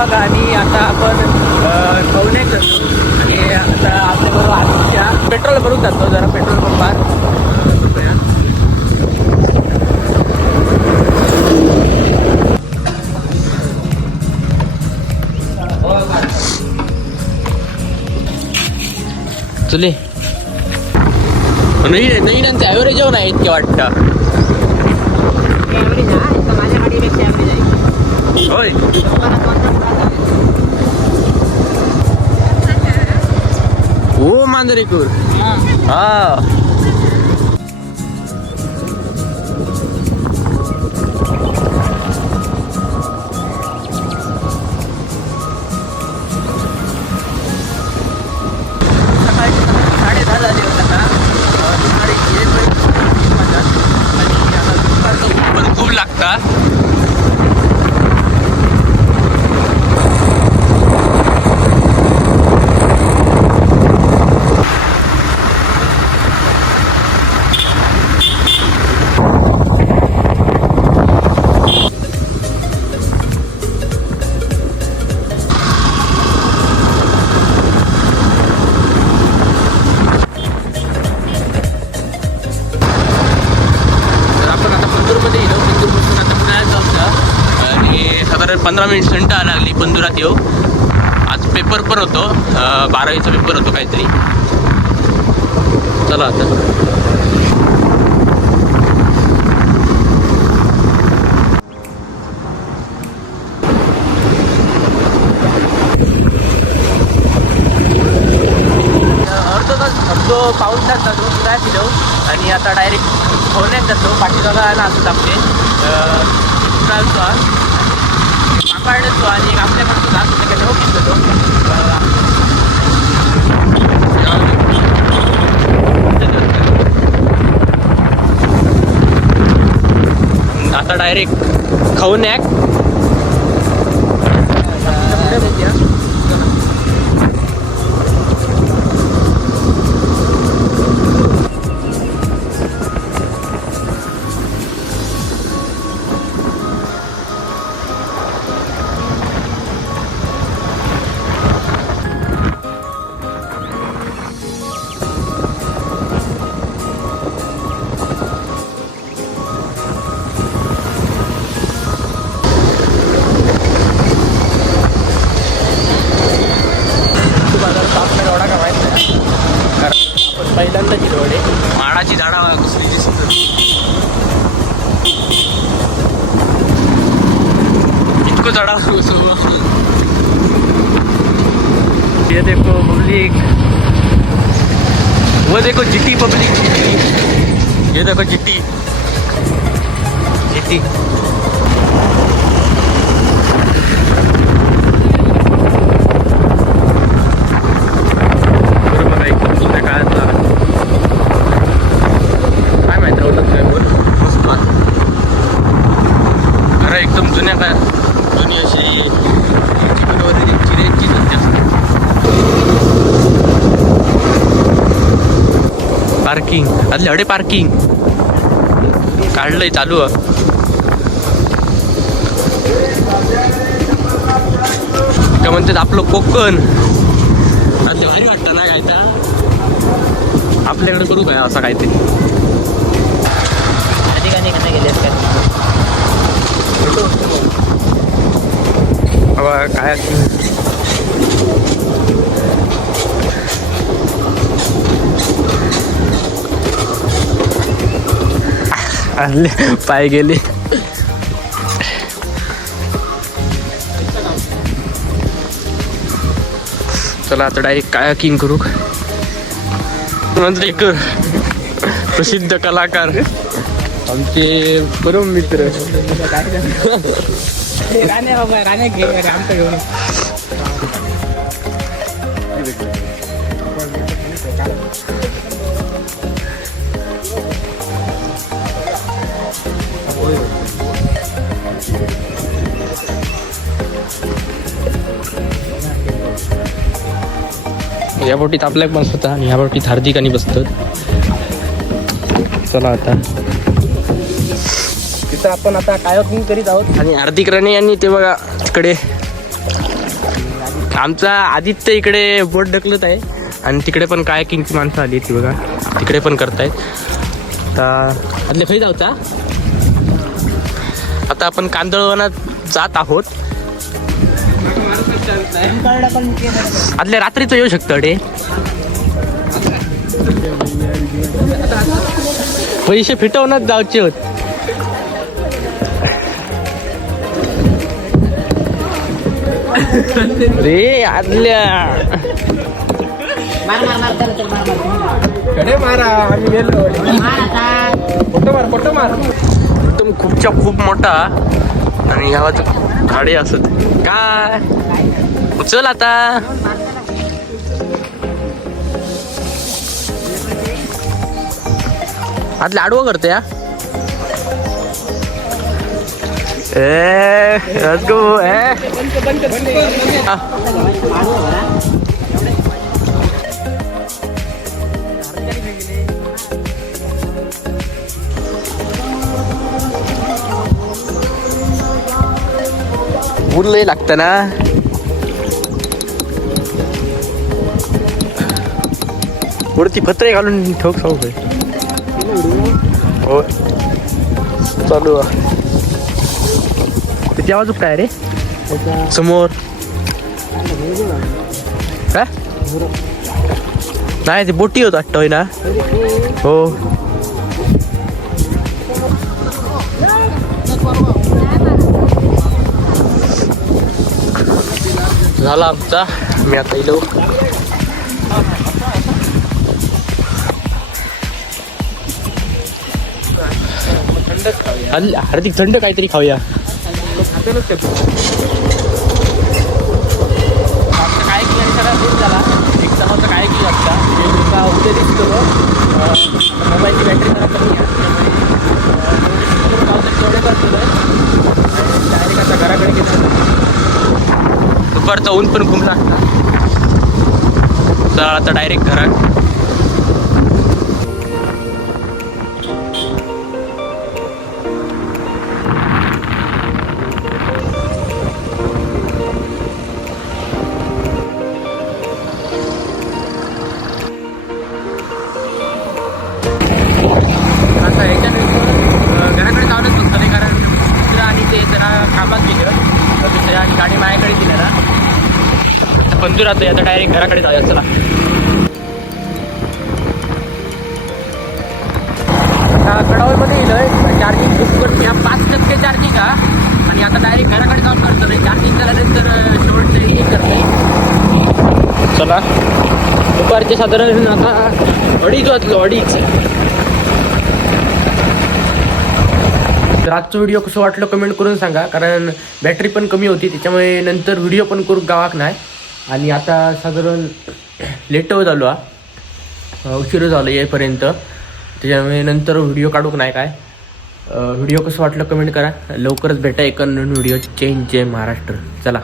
Blog आणि आता आपण खवण्यात जातो आणि आता आपल्याबरोबर आमच्या पेट्रोल भरून जातो जरा पेट्रोल पंपात चले नाही त्यांचं ॲव्हरेज येऊन आहे इतके वाटतं होय हो मांजरेकूर हा खूप लागतात साधारण 15 मिनिट घंटा लागली पंधुरात येऊ आज पेपर पण होतो 12वीचा पेपर होतो काहीतरी चला आता अर्धो पाऊस तास जातो काय पिलो आणि आता डायरेक्ट खवण्यात जातो पाठीजागा ना असं आपले काढतो आणि आपल्याकडे जास्त सगळ्यात होकीच होतो आता डायरेक्ट खवण्याक पहिल्यांदा जिरवडे माडाची झाडा कसली दिसत इतकं झाडा ये देखो पब्लिक वो देखो जीटी पब्लिक ये देखो जीटी जीटी एकदम जुन्या काय जुनी अशी चिऱ्यांची पार्किंग आदले हडे पार्किंग काढलंय चालू का म्हणतात आपलं कोकण आदले भारी वाटतं ना काय आपल्याकडे करू काय असं काय ते ठिकाणी कसं गेले काय आणले पाय गेले चला आता डायरेक्ट कायाकिंग करू मंत्रेकर प्रसिद्ध कलाकार आमचे परम मित्र या बोटीत आपल्याला पण बसतात आणि ह्या बोटीत हार्दिक आणि बसतात. चला आता तिथं आपण आता कायाकिंग करीत आहोत आणि हार्दिक राणे यांनी ते बघा तिकडे आमचा आदित्य इकडे बोट ढकलत आहे आणि तिकडे पण काय किंगची माणसं आली ती बघा, तिकडे पण करतायत. आदल्या खरी जाऊचा. आता आपण कांदळवनात जात आहोत. आदल्या रात्रीच येऊ शकतो अडे. पैसे फिटवूनच जायचे होत. रे आदल्या कडे मारा आम्ही गेलो. फोटो मार एकदम खूपच्या खूप मोठा आणि गावात गाडी असत काय. चल आता आतल्या आडवं करते या. Let's go, ऊन लय लागतं ना. वरती पत्रे घालून ठोक सांगू. हो चालू आहे. त्या बाजूक काय रे समोर काय नाही ते बोटी होत वाटतोय ना. हो झाला आमचा. मी आता येलो. हार्दिक थंड काहीतरी खाऊया. काय की सगळा दूर झाला. एक समोरचा काय की वाटता उद्या दिसतो मोबाईलची बॅटरी जरा कमी आहे. तेवढे करतो डायरेक्ट आता घराकडे गेलो. दुपारचा ऊन पण खूप लागतं. तर आता डायरेक्ट घरात. घराकडे जाऊनच बघतो नाही कारण मित्र आणि ते जरा कामात गेलं दुसऱ्या आणि गाडी माझ्याकडे दिली ना. आता पंजू राहतोय. आता डायरेक्ट घराकडे जाऊया चला. आता कडावमध्ये येईल चार्जिंग बुक करतो या 5% चार्जिंग का. आणि आता डायरेक्ट घराकडे जाऊन करतो नाही. चार्जिंग झाल्यानंतर शेवट ट्रेनिंग करतोय. चला दुपारचे साधारण आता 2:30 वाजलो. 2:30. तर आजचं व्हिडिओ कसं वाटलं कमेंट करून सांगा. कारण बॅटरी पण कमी होती त्याच्यामुळे नंतर व्हिडिओ पण करू गावाक नाही. आणि आता साधारण लेट झालो उशीर झालो येईपर्यंत. त्याच्यामुळे नंतर व्हिडिओ काढूक नाही काय. व्हिडिओ कसं वाटलं कमेंट करा. लवकरच भेटा एक नवीन व्हिडिओ. जय महाराष्ट्र. चला.